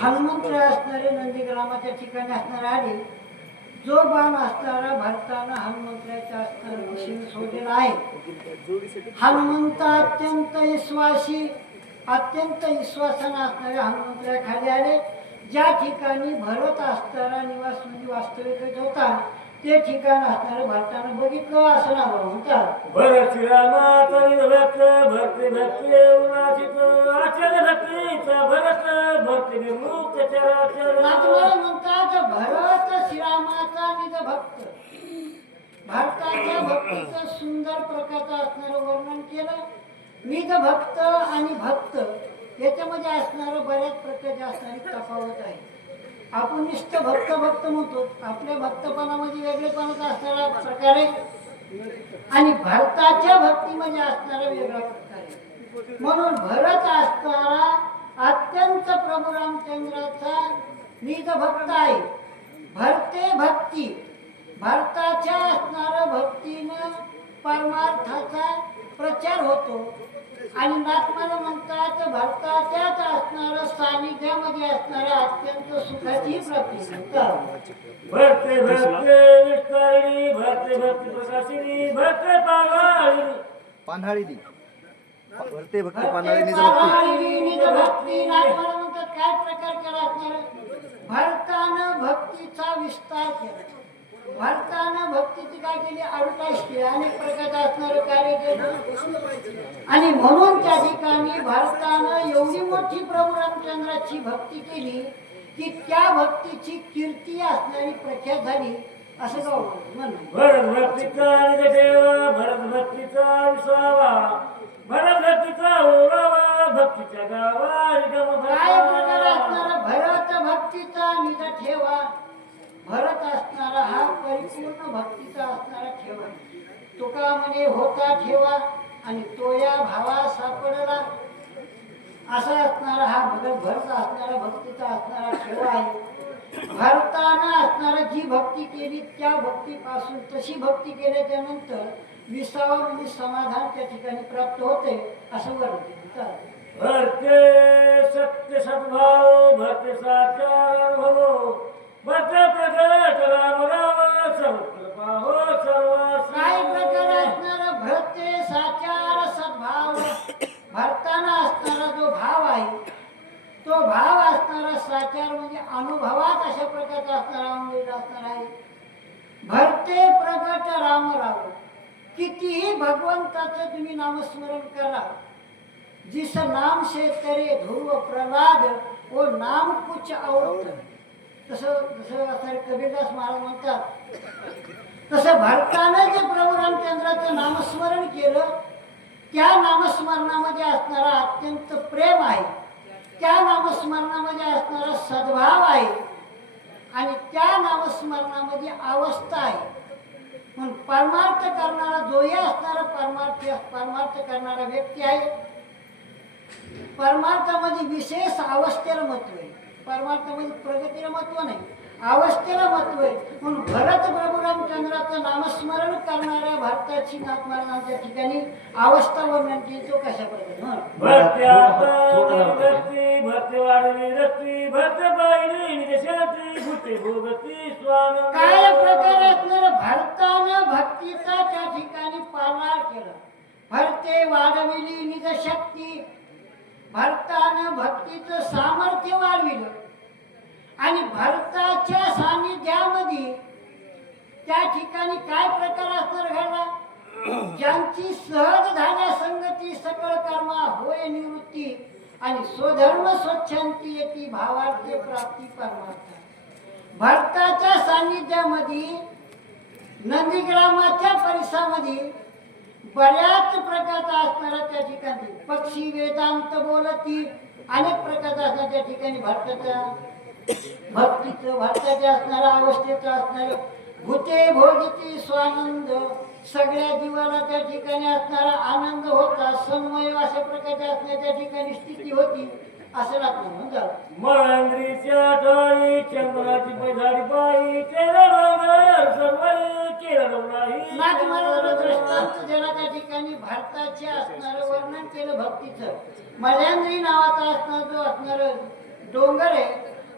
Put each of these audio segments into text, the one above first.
हनुमंत असणारे नंदीग्रामाच्या ठिकाणी असणारे आले जो बाण असणारा भरताना हनुमंताच्या असणाऱ्या दिशेने सोडलेला आहे. हनुमंत अत्यंत विश्वासाने असणारे हनुमंताच्या खाली आले. ज्या ठिकाणी भरत असणारा निवास म्हणजे वास्तविक होता ते ठिकाण असणारे भरतानं बघितलं असं नाव म्हणतात. भरत रामाचा भक्त भक्ती भक्ती उन्हाचित आचल भक्तीचा भरत भक्ती विमुक्त चराचर म्हणतात भरत श्रीरामाचा निज भक्त. भारताच्या भक्तीचं सुंदर प्रकारचं असणारं वर्णन केलं. निज भक्त आणि भक्त याच्यामध्ये असणारं बऱ्याच प्रकारची असणारी तफावत आहे. आपण नुसतं भक्त भक्त म्हणतो, आपल्या भक्तपणामध्ये वेगळेपणाचा असणारा प्रकार आहे आणि भारताच्या भक्तीमध्ये असणारा वेगळा प्रकार आहे. म्हणून भरत असणारा अत्यंत प्रभू रामचंद्राचा निज भक्त आहे. भरते भक्ती भारताच्या असणाऱ्या भक्तीनं परमार्थाचा प्रचार होतो आणि नाथमाला म्हणतात भारताच्याच असणाऱ्या सानिध्यामध्ये असणाऱ्या अत्यंत सुखाची प्राप्ती म्हणतात. भरते भक्ते विस्तारिणी भरते भक्ती प्रकाशिनी भरते पान्हाळी भरते भक्ती पान्हाळी निज भक्ती नाथमाला म्हणतात काय प्रकार केला असणार. भारतानं भक्तीचा विस्तार केला. भारतानं भक्तीची काय केली ॲडव्हर्टाईज केली. अनेक प्रकारचं असणारं कार्य केलं आणि म्हणून त्या ठिकाणी भारतानं एवढी मोठी प्रभू रामचंद्राची भक्ती केली की त्या भक्तीची कीर्ती असणारी प्रख्यात झाली असं गाव म्हणून. भरत भक्तीचा देवा भरत भक्तीचा विसावा भरत भक्तीचा ओळावा भक्तीच्या गावा काय प्रकार असणारा भरत भक्तीचा निज ठेवा. भरत असणारा हा परिपूर्ण भक्तीचा असणारा ठेवा. तुका म्हणे होता ठेवा आणि तो या भावा सापडला असा असणारा हा भरत असणारा भक्तीचा असणारा ठेवा आहे. भारतानं असणारा जी भक्ती केली त्या भक्तीपासून तशी भक्ती केल्याच्या नंतर विसावा म्हणजे समाधान त्या ठिकाणी प्राप्त होते असं वर्णन. भरते सत्य सद्भाव भरते साचार भवो भरते प्रगट राम राम सर्वकृपा हो सर्व काय प्रकार असणारा भरते साचार सद्भाव. भारताना असणारा जो भाव आहे तो भाव असणारा साचार म्हणजे अनुभवात अशा प्रकारचा असणारा अनुभव असणार आहे. भरते प्रगट राम राम. कितीही भगवंताचं तुम्ही नामस्मरण करा. जिस नाम से तरे ध्रुव प्रल्हाद ओ नाम कुछ और. तसं कबीरदास महाराज म्हणतात तसं भारतानं जे प्रभू रामचंद्राचं नामस्मरण केलं त्या नामस्मरणामध्ये असणारा अत्यंत प्रेम आहे. त्या नामस्मरणामध्ये असणारा सद्भाव आहे आणि त्या नामस्मरणामध्ये अवस्था आहे. म्हणून परमार्थ करणारा जोही असणारा परमार्थ करणारा व्यक्ती आहे. परमार्थामध्ये विशेष अवस्थेला महत्व आहे. परमार्थामध्ये प्रगतीला महत्व नाही, अवस्थेला महत्व आहे. म्हणून भरत प्रभू रामचंद्राचं नामस्मरण करणाऱ्या भारताची नाथ महाराजांच्या ठिकाणी अवस्था वर्णन केली. तो कशा प्रकारे काय प्रकारे असणार. भारतानं भक्तीचा त्या ठिकाणी पालना केला. भरते वाढविली निज शक्ती. भारतानं भक्तीचं सामर्थ्य वाढविलं आणि भारताच्या सानिध्यामध्ये त्या ठिकाणी काय प्रकार असणार घडला. ज्यांची सहज झाल्या संगती सकळ कर्मा होय निवृत्ती आणि स्वधर्म स्वच्छंती येती भावार्थ प्राप्ती परमार्थ. भारताच्या सानिध्यामध्ये नंदीग्रामाच्या परिसरामध्ये बऱ्याच प्रकारचा असणारा त्या ठिकाणी पक्षी वेदांत बोलती अनेक प्रकारचा असणार त्या ठिकाणी भारताच्या भक्तीचं भारताच्या असणाऱ्या अवस्थेचं असणारं भूते भोगिती स्वानंद. सगळ्या जीवाला त्या ठिकाणी असणारा आनंद होता. सन्मय अशा प्रकारच्या असणाऱ्या त्या ठिकाणी स्थिती होती असं लागतं म्हणतात. मळंद्रीच्या ठाई चंद्राची पैजाडी बाई केरळ सर्वाई केरळ नाही. नाथ महाराज दृष्टांत ज्याला त्या ठिकाणी भारताचे असणारं वर्णन केलं भक्तीचं. मल्यांद्री नावाचा जो असणार डोंगर आहे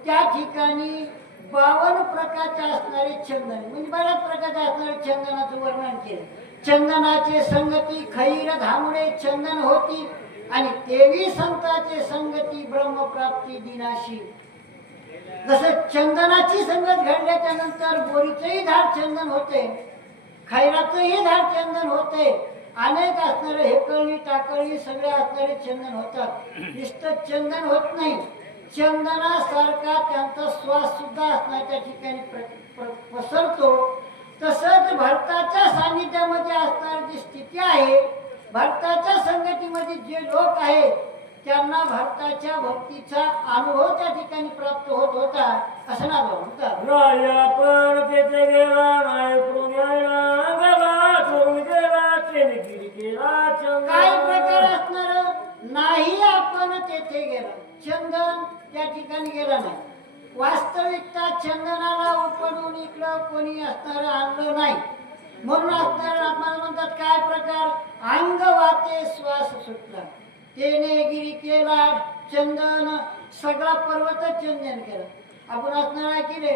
त्या ठिकाणी 52 प्रकारचे असणारे चंदन म्हणजे बऱ्याच प्रकारचे असणारे चंदनाचं वर्णन केलं. चंदनाचे संगती खैर धामुळे चंदन होती आणि तेवी संताचे संगती ब्रह्मप्राप्ती दिनाशी. जसं चंदनाची संगत घडल्याच्या नंतर बोरीचंही झाड चंदन होते, खैराचंही झाड चंदन होते, अनेक असणारे हेकळणी टाकळणी सगळे असणारे चंदन होतात. नुसतं चंदन होत नाही, चंदनासारखा त्यांचा श्वास सुद्धा असण्याच्या ठिकाणी पसरतो. तसंच भरताच्या सानिध्यामध्ये असणारी जी स्थिती आहे, भरताच्या संगतीमध्ये जे लोक आहेत त्यांना भरताच्या भक्तीचा अनुभव त्या ठिकाणी प्राप्त होत होता असं ना म्हणतात. राया पण तेथे गेला नाही पुण्याला गला सोडून गेला चेनगिरी केला चंदन. काय प्रकार असणार नाही आपण तेथे गेलो, चंदन त्या ठिकाणी गेला नाही. वास्तविकता चंदनाला उपडून इकडं कोणी असणार आणलं नाही. म्हणून असणार आत्मा म्हणतात काय प्रकार अंग वाते श्वास सुटला तेने गिरी केला चंदन सगळा पर्वत चंदन केला. आपण असणार केले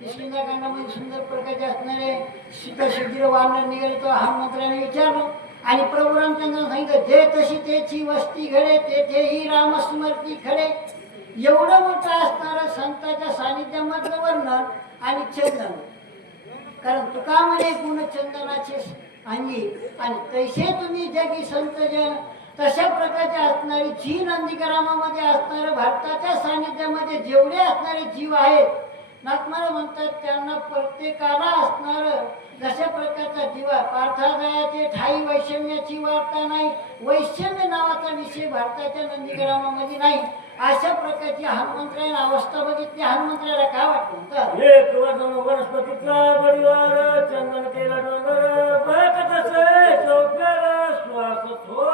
किशकिंदाकांडामध्ये सुंदर प्रकारचे असणारे शिखर वानर निघाले तो हनुमंत्राने विचारलं आणि प्रभू रामचंद्र सांगितलं जे तशी त्याची वस्ती घडे तेथेही रामस्मृती खडे. एवढं मोठं असणारं संताच्या सानिध्यामधलं वर्णन आणि चंदन. कारण तुका म्हणे गुण चंदनाचे अंगी आणि तैसे तुम्ही जगी संतजन. तशा प्रकारचे असणारी जी नंदीग्रामामध्ये असणारे भारताच्या सानिध्यामध्ये जेवढे असणारे जीव आहेत नाथमाला म्हणतात त्यांना प्रत्येकाला असणार जशा प्रकारचा जीवा पार्थादयाचे ठाई वैषम्याची वार्ता नाही. वैषम्य नावाचा विषय भारताच्या नंदीग्रामामध्ये नाही. अशा प्रकारची हनुमंत्राने अवस्था बघितली. हनुमंत्राला काय वाटतं एक वनस्पतीचा परिवार चंदन केला डोंगर बघतसे चौकर श्वास थोर.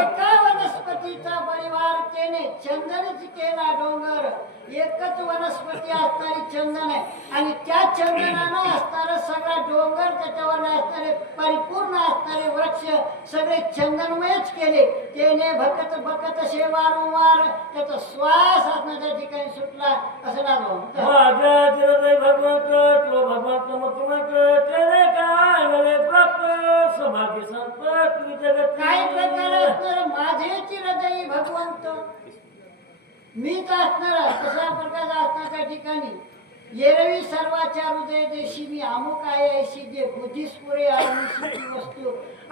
एका वनस्पतीचा परिवार त्याने चंदनच केला डोंगर. एकच वनस्पती असणारी चंदन आहे आणि त्या चंदनानं असणारा सगळा डोंगर त्याच्यावर असणारे परिपूर्ण असणारे वृक्ष सगळे चंदनमयच केले. त्याने भकत भकत शे वारंवार त्याचा श्वास असण्याच्या ठिकाणी सुटला असं लागलं. माझ्या हृदय भगवंत तो भगवंत मुख्यमंत तेने काय नवे प्राप्त सौभाग्य संपत्ती जगत. काय प्रकार असणार माझेच हृदय भगवंत मीच असणार तशा प्रकारचा असण्याच्या ठिकाणी एरवी सर्वाच्या हृदय देशी मी अमुक आहे ऐशी जे बुद्धीस पुरे आहे वस्तू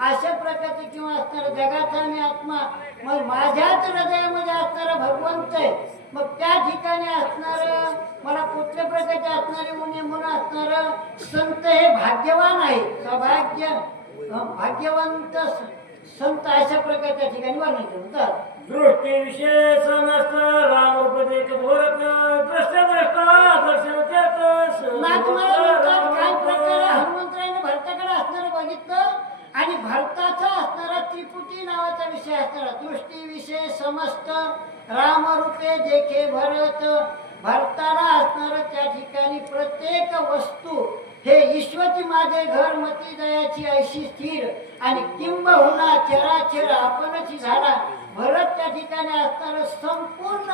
अशा प्रकारचे किंवा असणार जगाचा मी आत्मा मग माझ्याच हृदयामध्ये असणारा भगवंत आहे. मग त्या ठिकाणी असणार मला कुठल्या प्रकारचे असणारे म्हणून असणार संत हे भाग्यवान आहे. सौभाग्य भाग्यवंत संत अशा प्रकारच्या ठिकाणी वर्णन करतात. दृष्टी विशेष नसत रामोपदेश धोरक दृश्य द्रष्टा दर्शन त्याच. काय प्रकार हनुमंतराने भरताकडे असणारं बघितलं आणि भरताचा असणारा त्रिपुटी नावाचा विषय असणारा दृष्टी विषय समस्त रामरूपे देखे भरत. भरताला असणार त्या ठिकाणी प्रत्येक वस्तू हे ईश्वरची माझे घर मती दयाची ऐशी स्थिर आणि किंबहुना चराचर आपणच झाला. भरत त्या ठिकाणी असणार संपूर्ण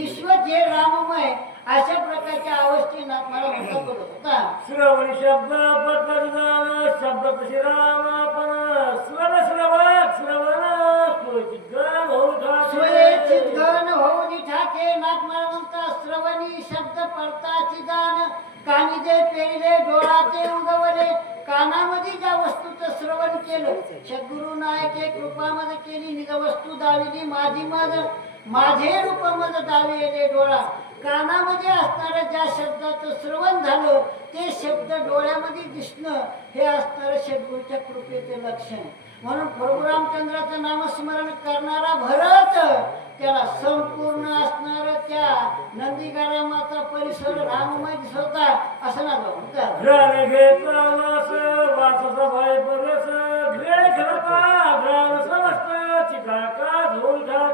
ईश्वर जे राममय अशा प्रकारच्या अवस्थेत मला म्हणत होता. श्रवण शब्द पद्मजान शब्द श्रीराम आपण स्वर श्रवण सुचित गण होऊन ठाके नाथ मला म्हणतात श्रवणी शब्द पडताची जाण कानी जे पेरले डोळाचे उगवले. कानामध्ये ज्या वस्तूचं श्रवण केलं सद्गुरु नायके कृपामध्ये केली निज वस्तू दाविली माझी माझे रूपामध्ये दाविले डोळा. कानामध्ये असणाऱ्या ज्या शब्दाचं श्रवण झालं ते शब्द डोळ्यामध्ये दिसणं हे असणारं सद्गुरूच्या कृपेचे लक्षण. म्हणून प्रभू रामचंद्राचं नामस्मरण करणारा भरत त्याला संपूर्ण असणार त्या नंदीग्रामाचा परिसर राममय दिसत होता असं ना म्हणतात.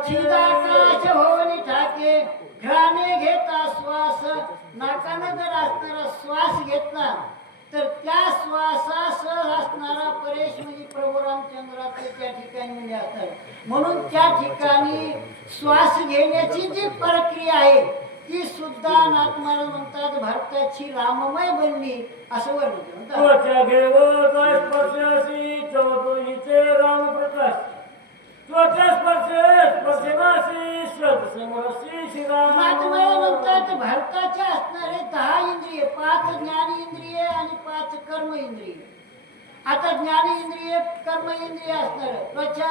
चिदाकाश होऊन ठाके घ्राणे घेता श्वास. नाकानं जर असणारा श्वास घेतला तर त्या श्वासासह असणारा परेश म्हणजे प्रभू रामचंद्राचे त्या ठिकाणी म्हणजे असतात. म्हणून त्या ठिकाणी श्वास घेण्याची जी प्रक्रिया आहे ती सुद्धा नाथ महाराज म्हणतात भारताची राममय बनली असं वर्णन म्हणतात. त्वचा घेव स्पर्शासी चवतोहीचे रामप्रकाश त्वचा स्पर्शनासी श्रद्ध समरसी श्रीराम. नाथ महाराज म्हणतात भारताचे असणारे 10 इंद्रिय, 5 ज्ञानेंद्रिय आणि 5 कर्म इंद्रिय. आता ज्ञानेंद्रिय कर्म इंद्रिय असणार त्वचा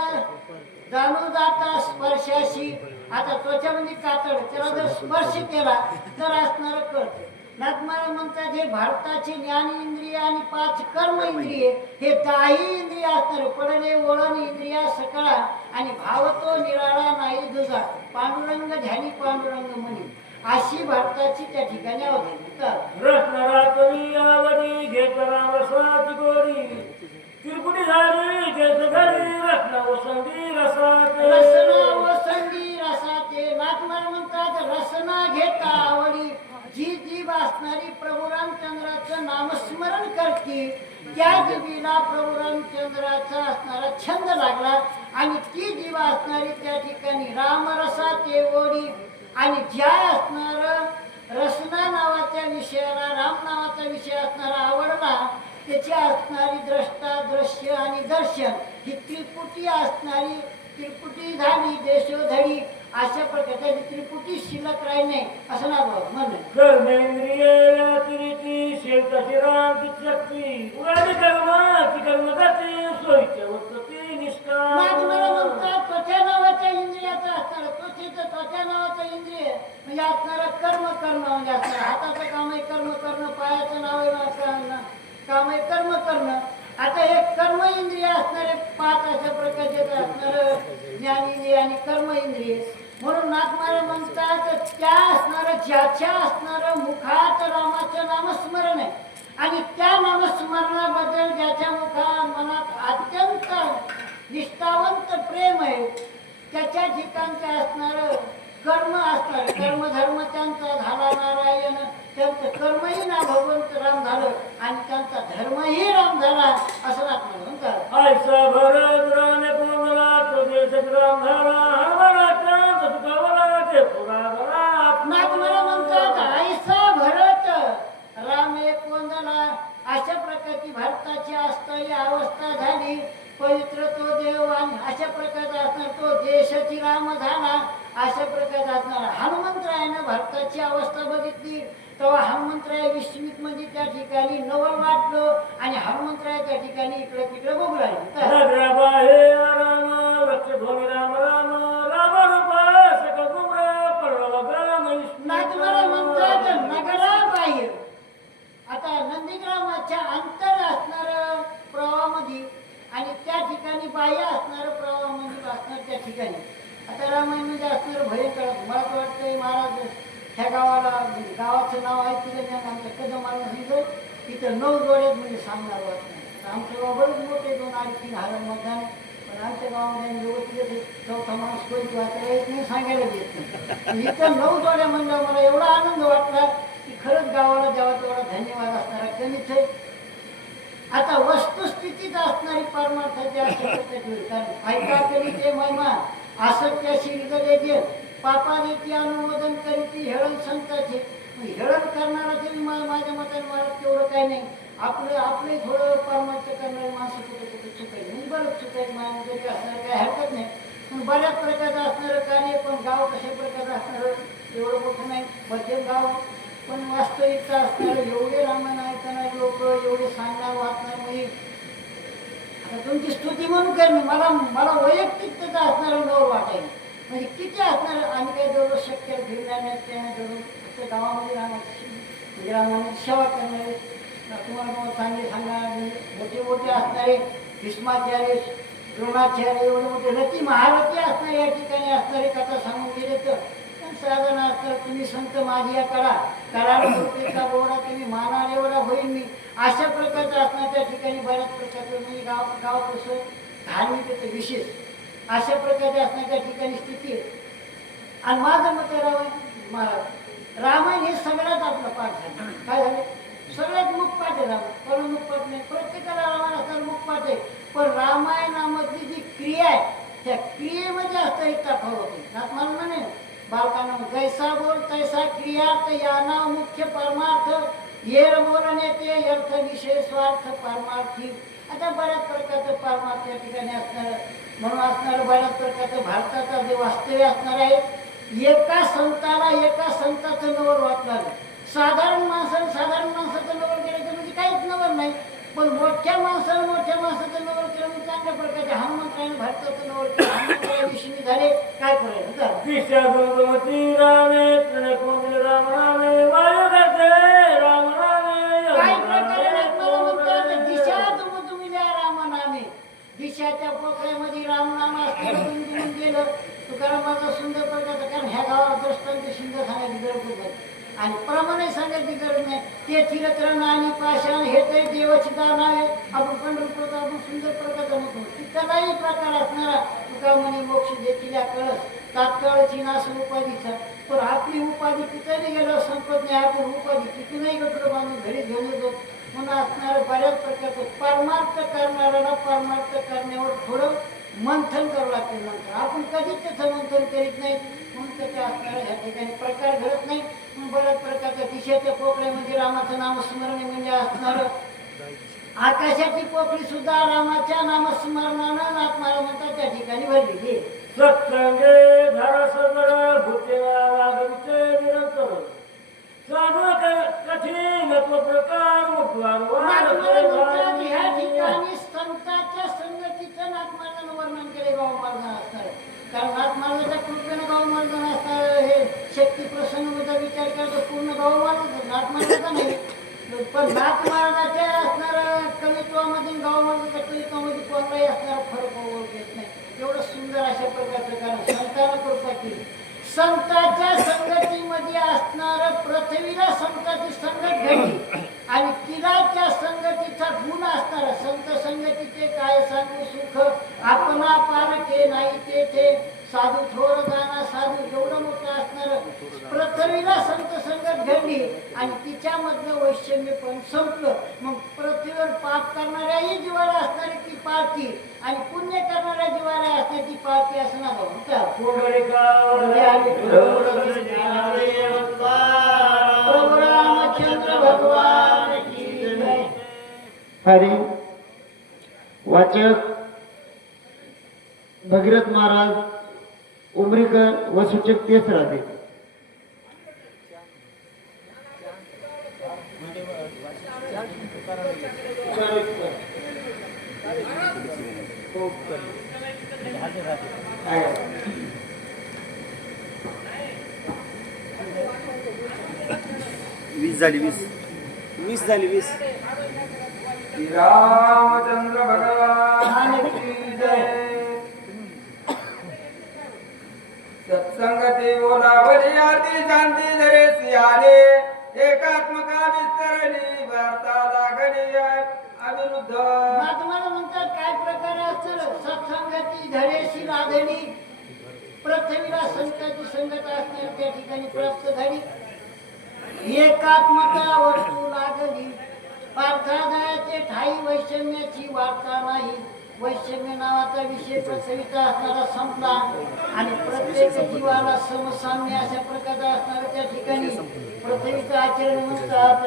जाणू जाता स्पर्शाशी. आता त्वचा म्हणजे कातड, त्याला जर स्पर्श केला तर असणार कळत. नाथ महाराज म्हणतात हे भारताचे ज्ञानेंद्रिय आणि 5 कर्म इंद्रिय हे 10 इंद्रिय असणार. पडणे वळण इंद्रिया सकळा आणि भाव तो निराळा नाही दुजा पांडुरंग ध्यानी पांडुरंग म्हणी अशी भारताची त्या ठिकाणी अवधी म्हणतात. रत्नरातनी आवडी घेत रामरसाची गोडी तिरपुटी झाली घेत घरी रत्न ओसंडी रसात. रसना वसंडी रसाते. नाथ महाराज म्हणतात रसना घेता आवडी. जी जीभ असणारी प्रभू रामचंद्राचं नामस्मरण करते त्या जीवीला प्रभू रामचंद्राचा असणारा छंद लागला आणि ती जीव असणारी त्या ठिकाणी रामरसाते ओढी. आणि ज्या असणार रसना नावाच्या विषयाला राम नावाचा विषय असणारा आवडला त्याची असणारी द्रष्टा दृश्य आणि दर्शन ही त्रिपुटी असणारी त्रिपुटी झाली देशोधडी. अशा प्रकारच्या त्रिपुटी शिल्लक राही नाही असं ना म्हणणं. कर्मेंद्रिय तिरिती शेताची राम शक्ती उराडी कर्माची कर्मगती सोयीच्या वस्तती निष्ठा. नाथ महाराज म्हणतात त्वचा नावाच्या इंद्रियाचं असणार त्वचेचं त्वचा नावाचं इंद्रिय म्हणजे असणारं कर्म करणं म्हणजे असणार हाताचं काम आहे कर्म करणं, पायाचं नाव आहे काम आहे कर्म करणं. आता हे कर्म इंद्रिय असणारे 5 अशा प्रकारचे असणार ज्ञानेंद्रिय आणि कर्म इंद्रिय. म्हणून नाथ महाराज म्हणतात त्या असणारं ज्याच्या असणारं मुखात रामाचं नामस्मरण आहे आणि त्या नामस्मरणाबद्दल ज्याच्या मनात अत्यंत निष्ठावंत प्रेम आहे त्याच्या ठिकाणचं असणारं कर्म असणार कर्मधर्म त्यांचा झाला नारायण. त्यांचं कर्मही ना भगवंत राम झालं आणि त्यांचा धर्मही राम झाला असं नाथ महाराज म्हणतात. आयसा भरत राणे कोंडला तो देश राम झाला हमारा चांद तुकावला ते पुरावला. नाथ महाराज म्हणतात आईसा भरत राम एक वंदना. अशा प्रकारची भारताची असणारी अवस्था झाली. पवित्र तो देव आणि अशा प्रकारचा असणार तो देशाची राम झाला. अशा प्रकारचा असणार हनुमंतरायानं भारताची अवस्था बघितली तेव्हा हनुमंतराय विस्मित म्हणजे त्या ठिकाणी नवल वाटलं आणि हनुमंतराय त्या ठिकाणी इकडे तिकडे बघू लागले. नगराबाहे राम वृक्षध्वनी राम राम राम रूपा सकळ गुमरा परवगाम. नाथ महाराज म्हणतात नगराबाह्य. आता नंदीग्रामाच्या अंतर असणार प्रवाहामध्ये आणि त्या ठिकाणी बाह्य असणार प्रवाहामध्ये असणार त्या ठिकाणी. आता रामायणामध्ये असणार भयंकर मला तर वाटतंय महाराज ह्या गावाला म्हणजे गावाचं नाव ऐकलं नाही आमच्या कदम मला सांगितलं तिथं 9 जोड्यात म्हणजे सांगणार वाट नाही. आमच्या गाव बरेच मोठे 2-3 हजार मतदान पण आमच्या गावामध्ये व्यवस्थित 4था माणूस कोणी वाचायला येत नाही सांगायला येत नाही. इथं 9 जोड्या म्हणलं मला एवढा आनंद वाटला की खरंच गावाला जेव्हा तेवढा धन्यवाद असणारा कमीच आहे. आता वस्तुस्थितीत असणारी परमार्थाची अशा प्रकारची कारण ऐका करी ते महिमा असत्याशी हृदय पापा देती अनुमोदन करीती हेळण संताचे. हेळण करणारा तरी माझ्या मताने मला तेवढं काही नाही. आपले थोडं परमार्थ करणारे माणसं कुठे कुठे चुकायचे म्हणजे बरंच चुकायचं माणूस जरी असणार काही हरकत नाही. पण बऱ्याच प्रकारचं असणारं कार्य पण गाव कशा प्रकारचं असणारं एवढं मोठं नाही मध्यम गाव पण वास्तविकता असणारं एवढे रामायण ऐकणारे लोक एवढे सांगणार वाचणार म्हणजे आता तुमची स्तुती म्हणून करणे मला वैयक्तिक त्याचं असणारं नवर वाटायला म्हणजे किती असणार. आम्ही काही दररोज शक्य फिरणार नाही त्याने दररोज फक्त गावामध्ये रामाची म्हणजे रामाची सेवा करणारे तुम्हाला चांगले सांगणार मोठे मोठे असणारे भीष्माचार्य द्रोणाचार्य एवढे मोठे रती महारथी असणारे या ठिकाणी असणारे कथा सांगून गेले तर साधन असतं तुम्ही संत माझी या कराडा बोर्डा तुम्ही मानार एवढा होईल मी अशा प्रकारचं असणार त्या ठिकाणी बऱ्याच प्रकारचं म्हणजे गाव कसं धार्मिक विशेष अशा प्रकारचे असणार त्या ठिकाणी स्थिती आहे. आणि माझं मत रामायण हे सगळ्यात आपलं पाठ झालं काय झालं सगळ्यात मुखपाट आहे राम, कोण मुखपाट नाही, प्रत्येकाला रामायण असताना मुखपाट आहे. पण रामायणामधली जी क्रिया आहे त्या क्रियेमध्ये असतं एक तफावत आहे. नाथ म्हणे बालकांना जैसा बोल तैसा क्रिया याना मुख्य परमार्थ येर बोलणे ते अर्थ विषय स्वार्थ परमार्थी. आता बऱ्याच प्रकारचं परमार्थ या ठिकाणी असणार म्हणून असणार बऱ्याच प्रकारचं भारताचं जे वास्तव्य असणार आहे. एका संताचं नवर वाचणार. साधारण माणसाचं नवर केलं म्हणजे काहीच नवर नाही. पण मोठ्या माणसाचं नवर केलं म्हणजे चांगल्या प्रकारचे हनुमंताने भारताचं नवर केलं. हनुमंताला विष्णू झाले काय करायचं दिशा भगवती रामे तने कोंडले राम रामे वायु करते राम रामे काय प्रकारे मला म्हणतात दिशा दुमदुमिल्या रामनामे. दिशाच्या पोकळ्यामध्ये रामनाम असताना दुमदुमून गेलं. तुकारामाचा सुंदर प्रकार, कारण ह्या गावात दृष्टांत शिंद सांगायची गरज नाही आणि प्रमाणे सांगायची गरज नाही. ते चिरत्रण आणि पाषाण हे तरी देवाची दान आहे. आपण पंढरपूरचा आपण सुंदर प्रकारचा म्हणतो तिथलाही प्रकार असणारा तुका म्हणे मोक्ष देखील कळस तात्काळची नाश उपाधीचा. पण आपली उपाधी तिथं गेलं संपत नाही. आपण उपाधी तिथूनही गटलं बांधून घरी घेऊन येतो म्हणून असणारं बऱ्याच प्रकारचं परमार्थ करणाऱ्याला परमार्थ करण्यावर थोडं मंथन करावं लागते. नंतर आपण कधीच त्याचं मंथन करीत नाही म्हणून त्याच्या असणाऱ्या ह्या ठिकाणी प्रकार घडत नाही. बऱ्याच प्रकारच्या दिशेच्या पोकळ्यामध्ये रामाचं नामस्मरण म्हणजे असणारं आकाशाची पोकळी सुद्धा रामाच्या नामस्मरणानं आत्माला म्हणतात त्या ठिकाणी भरलेली. सत्संगे धर सदर भूतेला वागविते निरंतर साधक कठीण तो प्रकार ह्या ठिकाणी संतांच्या संगतीचं नाथमार्गानं वर्णन केले गावमार्ग असणार. कारण नाथमार्गाच्या कृपेनं गावमार्ग असणार. हे शक्ती प्रसंगाचा विचार करतो पूर्ण गावमार्ग नाथमार्गाचा नाही. पण नाथमार्गाच्या असणाऱ्या कवित्वामध्ये गावमार्गाच्या कवित्वामध्ये कोणताही असणारा फरक येत नाही. एवढं सुंदर अशा प्रकारचं कारण संतांना कृपा केली. संतांच्या संगतीमध्ये असणारं पृथ्वीला संतांची संगत घडली आणि तिला त्या संगतीचा गुण असणारा संत संगतीचे काय सांगू सुख आपणा पारखे नाही तेथे साधू थोर जाणा साधू. एवढं मोठं असणारं पृथ्वीला संत संगत घडली आणि तिच्यामधलं वैषम्य पण संपलं. मग पृथ्वीवर पाप करणाऱ्याही जीवाला असणारी ती पारखी आणि पुण्य करणाऱ्या जीवाला असणारी ती पारखी असं ना प्रभू रामचंद्र भगवान की जय. हरी वाचक भगीरथ महाराज उमरीकर व सूचक तेच राहते. वीस झाली 20 झाली 20. रामचंद्र भगवान की जय. सत्संगती बोलावली आरती शांती धरे सिंहाले एकात्मका विस्तरली वार्ता लागली अविरुद्ध. तुम्हाला म्हणतात काय प्रकारे असतं सत्संगती धडेशी लादली पृथ्वीला संतांची संगत असणारी त्या ठिकाणी प्राप्त झाली. एकात्मता वस्तू लागली पार्थादयाचे ठाई वैषम्याची वार्ता नाही. वैषम्य नावाचा विषय पृथ्वीचा असणारा संपला आणि प्रत्येक जीवाला समसाम्य अशा प्रकारचा असणारा त्या ठिकाणी पृथ्वीचं आचरण म्हणतात.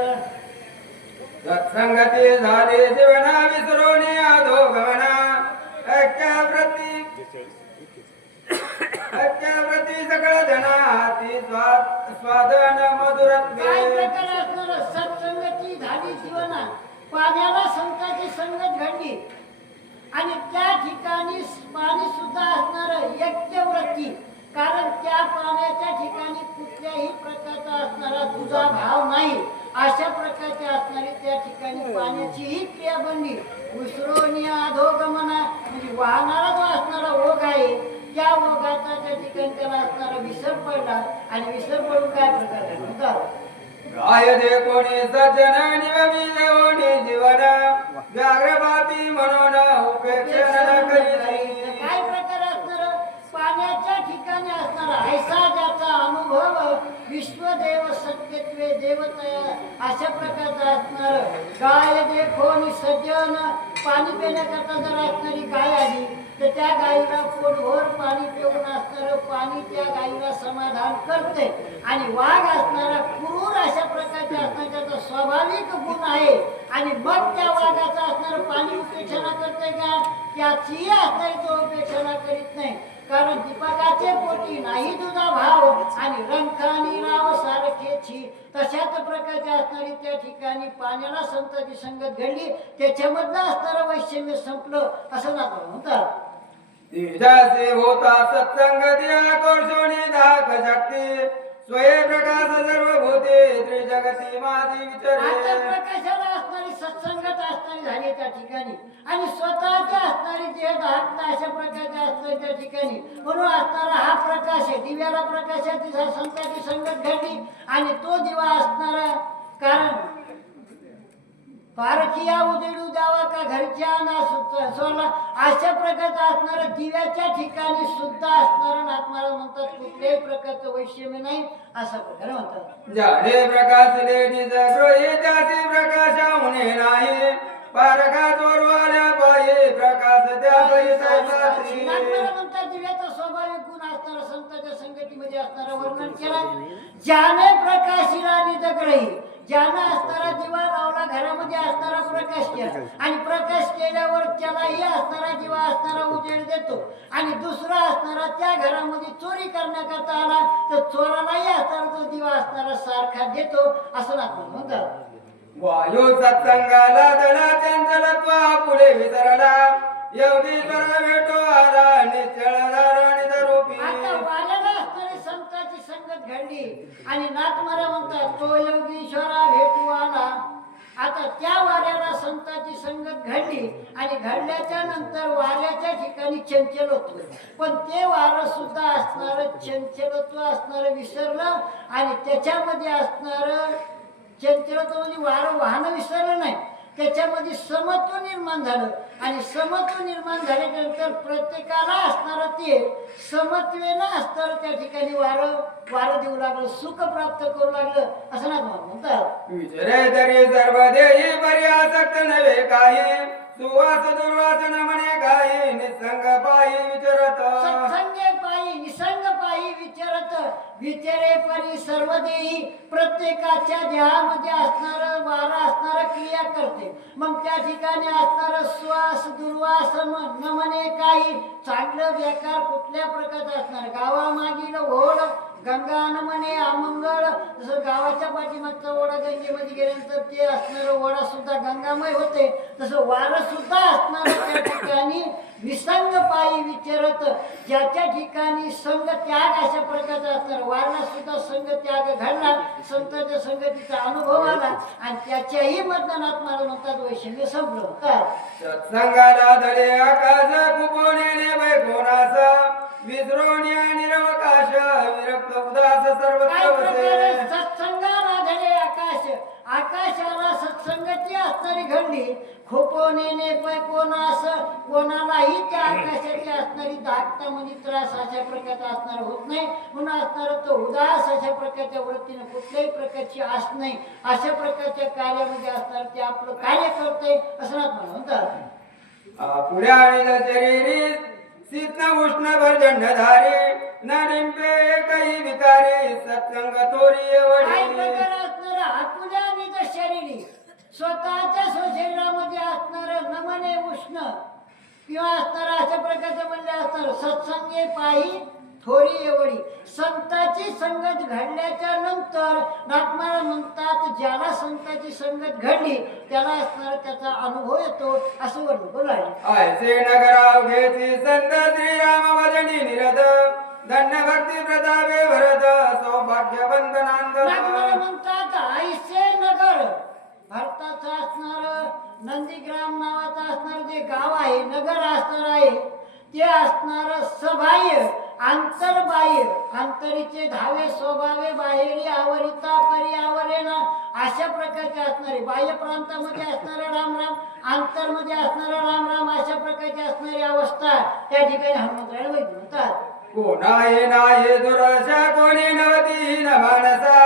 सत्संगती झाले जीवना विसरून अधोगमना ऐक्याव्रती सकळ जनाती स्वादन मधुरत्वे. काय प्रकार असणार सत्संगती झाली जीवनात पाण्याला संतांची संगत घडली आणि त्या ठिकाणी पाणी सुद्धा असणार ऐक्यव्रती. कारण त्या पाण्याच्या ठिकाणी कुठल्याही प्रकारचा असणारा तुझा भाव नाही. अशा प्रकारची असणारी त्या ठिकाणी पाण्याची ही क्रिया बनली. विसरोनी अधोगमना म्हणजे वाहणारा जो असणारा ओघ आहे त्या ओघाचा त्या ठिकाणी त्याला असणारा विसर पडला आणि विसर पडून काय प्रकार झाला. गाय दे कोणी सज्जन निवमी जीवन व्याघ्रपाती म्हणून उपेक्षा करी. काय प्रकार असणार पाण्याच्या ठिकाणी असणारा ऐसा ज्याचा अनुभव विश्वदेव सत्यत्वे देवतया अशा प्रकारचं असणार गाय देखो नि सज्जन पाणी पिण्याकरता जर असणारी गाय आली तर त्या गायीला पोटभर पाणी पिऊन असणारं पाणी त्या गायीला समाधान करते आणि वाघ असणारा क्रूर अशा प्रकारचे असणार त्याचा स्वाभाविक गुण आहे आणि मग त्या वाघाचा असणारं पाणी उपेक्षणा करते का त्याची असणारी तो उपेक्षणा करीत नाही कारण दीपकाचे पोटी नाही तुझा भाव आणि रंकानी राव सारखेची तशाच प्रकारची असणारी त्या ठिकाणी पाण्याला संताची संगत घडली त्याच्यामधलं असणारं वैषम्य संपलं असं ना म्हणतात तेजासे होता सत्संगती आकर्षणी दाख शक्ती स्वये प्रकाश सर्वभूते त्रिजगती माझी आता विचारे प्रकाशाला असणारी सत्संगत असणारी झाली त्या ठिकाणी आणि स्वतःच्या असणारी जे धाकता अशा प्रकारचे असणारी त्या ठिकाणी म्हणून असणारा हा प्रकाश आहे दिव्याला प्रकाशाची संताची संगत घडली आणि तो दिवा असणारा कारण पारखिया उजेडू द्यावा का घरच्या ना सोडला अशा प्रकारचं असणारं दिव्याच्या ठिकाणी सुद्धा असणारं आत्माला म्हणतात कुठल्याही प्रकारचं वैषम्य नाही असा प्रकार म्हणतात झाडे प्रकाशले निज गृही त्याची प्रकाश होणे नाही पारखा चोरवाल्या पायी प्रकाश त्या नागपूर म्हणतात दिव्याचा स्वाभाविक गुण असणारा संतांच्या संगतीमध्ये असणारा वर्णन केला ज्याने प्रकाशिला निजग्रही ज्यानं असणारा दिवा लावला घरामध्ये असणारा प्रकाश केला आणि प्रकाश केल्यावर त्यालाही असणारा दिवा असणारा उजेड देतो आणि दुसरा असणारा त्या घरामध्ये चोरी करण्याकरता आला तर चोरालाही असणारा तो दिवा असणारा सारखा देतो असं नागपूर म्हणतात वायू सत्संगाला दला चंचलत्व पुढे विसरला योगीश्वर भेटो आला निश्चळ धारण रूपी आता वाल्याला असणारी संतांची संगत घडली आणि नाथमारा म्हणतात तो योगीश्वरा भेटू आला आता त्या वाऱ्याला संतांची संगत घडली आणि घडल्याच्या नंतर वाऱ्याच्या ठिकाणी चंचल होतो पण ते वारं सुद्धा असणार चंचलत्व असणार विसरलं आणि त्याच्यामध्ये असणार चंचलत्व म्हणजे वारं वाहन विसरलं नाही त्याच्यामध्ये समत्व निर्माण झालं आणि समत्व निर्माण झाल्यानंतर प्रत्येकाला असणारं ते समत्वेनं असणारं त्या ठिकाणी वारं देऊ लागलं सुख प्राप्त करू लागलं असं ना म्हणतात विचारे तरी सर्व देही पर्यासक्त नव्हे काही सुवास दुर्वास न म्हणे काही निसंग पायी विचारत सत्संगे पायी निसंग पायी विचारे परी सर्व देही प्रत्येकाच्या देहामध्ये असणारं वारं असणारं क्रिया करते मग त्या ठिकाणी असणारं श्वास दुर्वास न म्हणे काही चांगलं बेकार कुठल्या प्रकारचं असणार गावामागील ओढ गंगा न म्हणे अमंगळ जसं गावाच्या पाठीमागचा ओढा गंगेमध्ये गेल्यानंतर ते असणारं ओढा सुद्धा गंगामय होते तसं वारं सुद्धा असणार त्या ठिकाणी निसंग पायी विचारत ज्याच्या ठिकाणी संग त्याग अशा प्रकारचा असणार वारला सुद्धा संग त्याग घडला संतांच्या संगतीचा अनुभव आला आणि त्याच्याही मतदानात मला म्हणतात वैषम्य संपलं काय सत्संगाला धडे आकाश कुपोनेने वैकोनास विसरोणी आणि रवकाश विरक्त उदास सर्वत्र वसे सत्संगाला धडे आकाशाला सत्संगती असणारी घडली खोपोनेने कोणालाही त्या आकाशाची असणारी धाकता म्हणजे त्रास अशा प्रकारचा असणार होत नाही म्हणून असणारा तो उदास अशा प्रकारच्या वृत्तीने कुठल्याही प्रकारची आस नाही अशा प्रकारच्या कार्यामध्ये असणार ते आपलं कार्य करते असं ना म्हणतात पुढे आणि शरीरी शीतन उष्ण भरदंडधारी न डिंपे काही विकारी सत्संग तोरी काय वडी प्रकार असणार आतुल्या निज शरीरी स्वतःच्या शरीरामध्ये असणार नमने उष्ण किंवा असणार अशा प्रकारचं म्हणजे असणार सत्संगे पायी थोडी एवढी संताची संगत घडल्याच्या नंतर नाथमारा म्हणतात ज्याला संताची संगत घडली त्याला असणार त्याचा अनुभव येतो असं वर्णन बोलाय ऐसे नगराव घेती संत श्रीराम भजनी निरत धन्य भक्ती प्रतापे भरत सौभाग्य बंधनांद नाथमारा म्हणतात ऐसे नगर भारताचं असणार नंदीग्राम नावाचं असणार जे गाव आहे नगर असणार आहे ते असणार सबाह्य आंतरबाह्य आंतरीचे धावे स्वभावे बाहेरी आवरिता पर्यावरण अशा प्रकारचे असणारे बाह्य प्रांतामध्ये असणारा रामराम आंतरमध्ये असणारा रामराम अशा प्रकारची असणारी अवस्था त्या ठिकाणी हनुमंतराला वैद्य म्हणतात कोणाही नाही दुर्दशा कोणी नवती न मानसा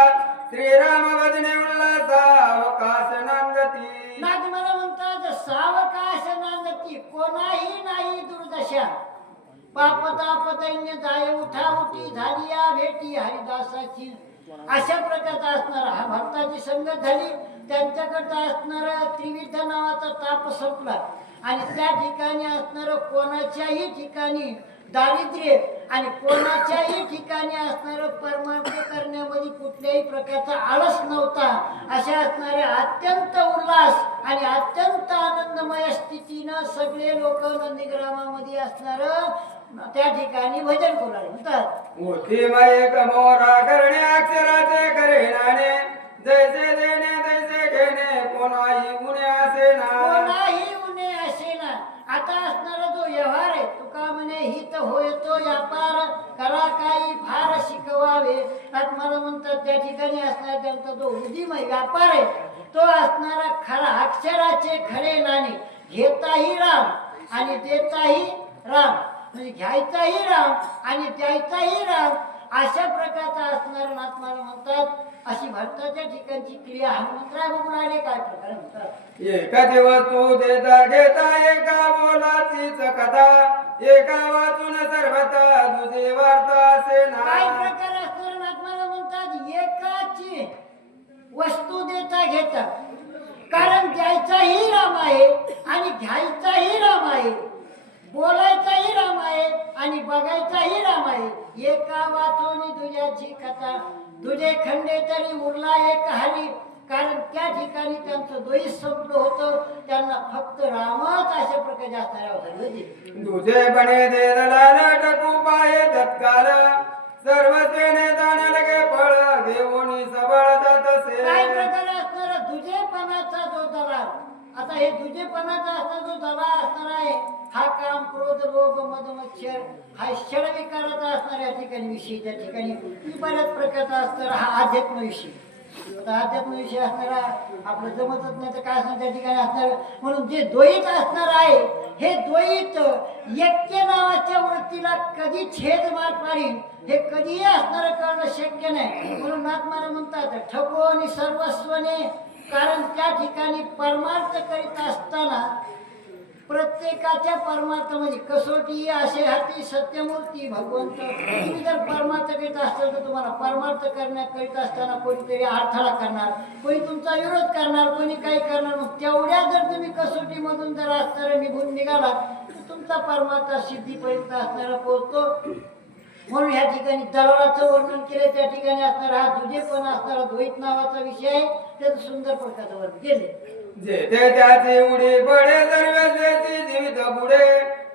श्रीराम भजने उल्हासा अवकाश नांदती. नाथ मला म्हणतात सावकाश नांदती कोणाही नाही दुर्दशा. पाप ताप दैन्य जाय उठा उठी झाली या भेटी हरिदासाची. अशा प्रकारचा असणारा हा भक्ताची संगत झाली. त्यांच्याकडचा असणारा त्रिविध नावाचा ताप संपला आणि त्या ठिकाणी असणारं कोणाच्याही ठिकाणी दारिद्र्य आणि कोणाच्याही ठिकाणी असणारं परमार्थ करण्यामध्ये कुठल्याही प्रकारचा आळस नव्हता. अशा असणाऱ्या अत्यंत उल्हास आणि अत्यंत आनंदमय स्थितीनं सगळे लोक नंदीग्रामामध्ये असणारं त्या ठिकाणी भजन करू लागले. म्हणतात मूर्तिमय कमोरा करणे अक्षराचे करे नाणे जैसे देणे तैसे घेणे कोणाही गुणे असे ना. कोणाही उणे असे ना. आता असणारा जो व्यवहार आहे तुका म्हणे हित होय तो व्यापार करा काही फार शिकवावे. मला म्हणतात त्या ठिकाणी असणारा त्यांचा जो उद्यमय व्यापार आहे तो असणारा खरा अक्षराचे खरे नाणे. घेताही राम आणि देताही राम म्हणजे घ्यायचाही राम आणि द्यायचाही राम अशा प्रकारचा असणारा नाथ मला म्हणतात. अशी भक्ताच्या ठिकाणची क्रिया हनुमंतराय बघून आले काय प्रकार म्हणतात. एका दिवस तू देता घेता एका बोलातीच कथा एका वाचून सर्वता तुझे वार्ता असे काय ना. प्रकार असणार नाथ मला म्हणतात एकाची वस्तू देता घेता. कारण द्यायचाही राम आहे आणि घ्यायचाही राम आहे. बोलायचाही राम आहे आणि बघायचाही राम आहे. एका वाचोनी तुझ्याची कथा तुझे खंडे तरी उरला एक हरी. कारण त्या ठिकाणी त्यांचं द्वैत संपलं होतं. त्यांना फक्त रामच अशा प्रकारचे असणाऱ्या होते. तुझे बने दे दलाल टकू पाये तत्काल सर्व सेने जाणे लगे फळ घेऊन सबळ जातसे. काय प्रकार असणार दुजेपणाचा जो दलाल. आता हे दुजेपणाचा असणारा जो दलाल असणार आहे हा काम क्रोध लोभ मद मच्छर हा क्षण विकाराचा असणाऱ्या ठिकाणी विषयी त्या ठिकाणी बऱ्याच प्रकारचा असणारा हा अध्यात्म विषय. आता अध्यात्म विषय असणारा आपलं जमतच नाही तर काय असणार त्या ठिकाणी असणार. म्हणून जे द्वैत असणार आहे हे द्वैत ऐक्य नावाच्या वृत्तीला कधी छेद मार पाडीन हे कधीही असणारं करणं शक्य नाही. म्हणून नाथ महाराज म्हणतात ठगो आणि सर्वस्वने. कारण त्या ठिकाणी परमार्थ करीत असताना प्रत्येकाच्या परमार्थामध्ये कसोटी असे हाती सत्यमूर्ती भगवंत. तुम्ही जर परमार्थ करीत असाल तर तुम्हाला परमार्थ करीत असताना कोणीतरी अडथळा करणार कोणी तुमचा विरोध करणार कोणी काही करणार. मग तेवढ्या जर तुम्ही कसोटीमधून जर असणारा निघून निघालात तर तुमचा परमार्थ सिद्धीपर्यंत असणारा पोहोचतो. म्हणून ह्या ठिकाणी दलालाचं वर्णन केलं. त्या ठिकाणी असणारा हा दुजेपण असणारा द्वैत नावाचा विषय आहे. त्याचं सुंदर प्रकारचं वर्णन केले. जेथे त्याची उडी पडे सर्वस्वेची जीवित पुढे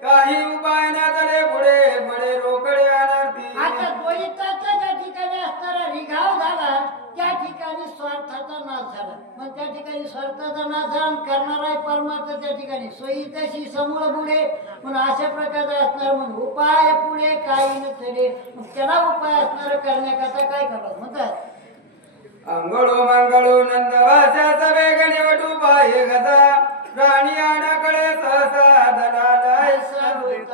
काही उपाय ना तले पुढे पडे रोकडे अनर्थी. आता द्वैताचा ज्या ठिकाणी असणारा रिघाव झाला त्या ठिकाणी स्वार्थाचा नाश झाला. मग त्या ठिकाणी स्वार्थाचा नाश झाला करणारा परमार्थ त्या ठिकाणी सोयीतशी समूळ पुढे. म्हणून अशा प्रकारचा असणार म्हणून उपाय पुढे काही न चले. मग त्याला उपाय असणार करण्याकरता काय करावं म्हणतात. अंगळू मंगळू नंदवाच्या सवे गणिवटू पाये गजा राणी आडाकडे सहसा दलाल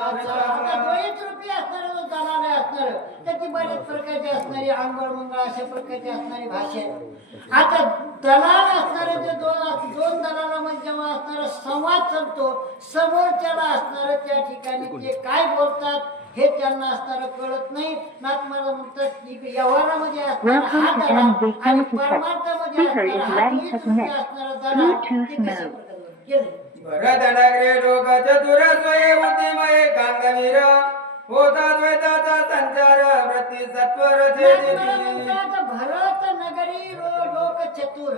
आता द्वैत रूपी असणार जो दलाल असणार त्याची बरेच प्रकारची असणारी अंगळ मंगळ अशा प्रकारची असणारी भाषा आहे. आता दलाल असणारे जे दोन दलालामध्ये जेव्हा असणारा संवाद चालतो समोरच्याला असणार त्या ठिकाणी ते काय बोलतात हे त्यांना असणारं कळत नाही. नाथ मला म्हणतात की व्यवहारामध्ये असणारा हा दलाल आणि परमार्थामध्ये असणारा दलाल ते कशा प्रकारे केलं. भरत नगरे लोक चतुर स्वये बुद्धिमय कांगवीर होता द्वैताचा संचार वृत्ती सत्वर भरत नगरी लोक चतुर.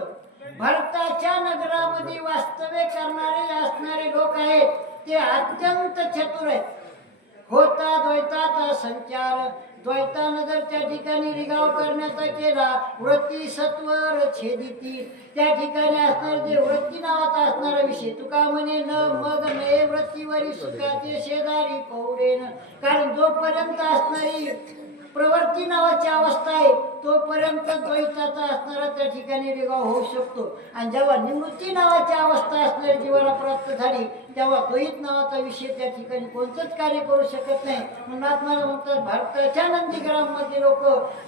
भरताच्या नगरामध्ये वास्तव्य करणारे असणारे लोक आहेत ते अत्यंत चतुर आहेत. होता द्वैताचा संचार. द्वैतानं जर त्या ठिकाणी रिगाव करण्याचा केला वृत्ती सत्वर छेदिती. त्या ठिकाणी असणार जे वृत्ती नावाचा असणारा विषय तुका म्हणे न मग नये वृत्तीवरी सुखाचे शेजारी पौडेन. कारण जोपर्यंत असणारी प्रवृत्ती नावाची अवस्था आहे तोपर्यंत द्वैताचा असणारा त्या ठिकाणी विवाह होऊ शकतो आणि जेव्हा निवृत्ती नावाची अवस्था असणारी जीवाला प्राप्त झाली तेव्हा द्वैत नावाचा विषय त्या ठिकाणी कोणतंच कार्य करू शकत नाही म्हणून आत्माला म्हणतात भारताच्या नंदीग्राममध्ये लोक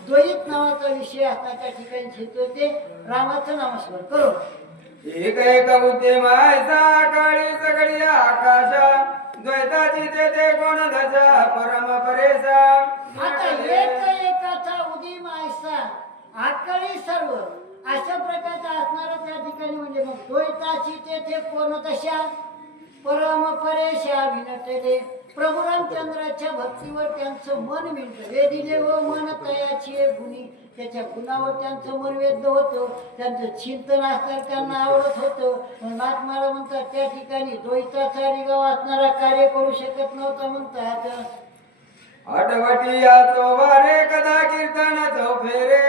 द्वैत नावाचा विषय असणार त्या ठिकाणी शिकत होते रामाचं नामस्मरण करू एक एक उद्यम ऐसा काळी सगळी आकाशा द्वैताची ते कोण दशा परम परेशा आता एक एकाचा उदीम ऐसा आकळी सर्व अशा प्रकारचा असणारा त्या ठिकाणी म्हणजे मग द्वैताची तेथे पूर्ण दशा परम परेशा विनटले प्रभू रामचंद्राच्या भक्तीवर त्यांचं मन मिळतं वेदिले व मन तयाची गुणी त्याच्या गुणावर त्यांचं मन वेद्य होतं त्यांचं चिंतन असणार त्यांना आवडत होतं नाथमाला म्हणतात त्या ठिकाणी द्वैताचा रिगाव असणारा कार्य करू शकत नव्हता म्हणतात आठवटी या चोबारे कदा कीर्तन चौफेरे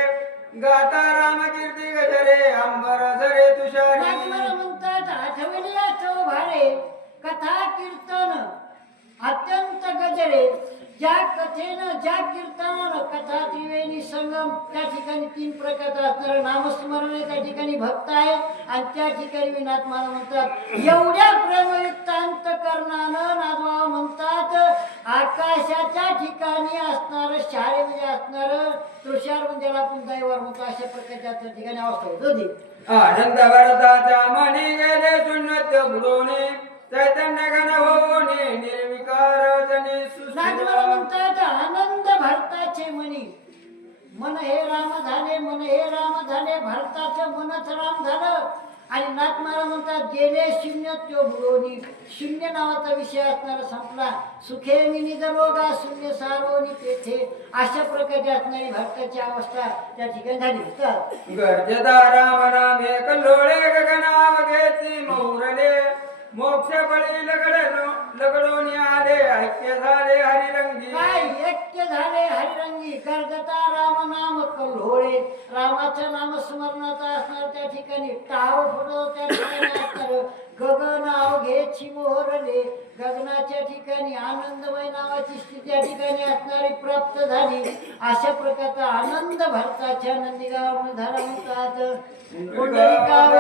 गाता राम कीर्ती गजरे अंबर झरे तुषारी नाथमाला म्हणतात आठवल्या चौभारे कथा कीर्तन अत्यंत गजरे ज्या कथेनं ज्या कीर्तनानं कथा त्रिवेणी संगम त्या ठिकाणी 3 प्रकारचं असणारं नामस्मरण आहे त्या ठिकाणी भक्त आहे आणि त्या ठिकाणी विनाथमाला म्हणतात एवढ्या प्रेमयुक्त अंतकरणानं नाथबाबा म्हणतात आकाशाच्या ठिकाणी असणारं शाळे म्हणजे असणारं तुषार म्हणजे आपण दैवार म्हणतो अशा प्रकारच्या त्या ठिकाणी अवस्था होत होती आनंद भरताच्या मणी गेले शून्यत्य बुडवणे चैतन्य घन होणे निर्विकार जनी नाथबाबा म्हणतात आनंद भरताचे मनी मन हे राम झाले मन हे राम झाले भरताचं मनच राम झालं आणि नाथमाला म्हणतात गेले शून्य त्यो बुडोनी शून्य नावाचा विषय असणारा संपला सुखे मी निजलोगा शून्य सारोनी तेथे अशा प्रकारची असणारी भक्ताची अवस्था त्या ठिकाणी झाली तर गर्जता राम नाम हे कल्लोळे गगनाव घेती मौरले मोक्ष बळी लगडोनी आले ऐक्य झाले हरिरंगी काय ऐक्य झाले हरिरंगी गर्जता राम नाम कल्होळे रामाच्या नामस्मरणाचा असणार त्या ठिकाणी टाव फुटो त्या ठिकाणी असणार गगनाव घेची मोहरले गगनाच्या ठिकाणी आनंदमय नावाची स्थिती त्या ठिकाणी असणारी प्राप्त झाली अशा प्रकारचा आनंद भरताच्या नंदीगावामध्ये झाला म्हणतात पुंडलिकावर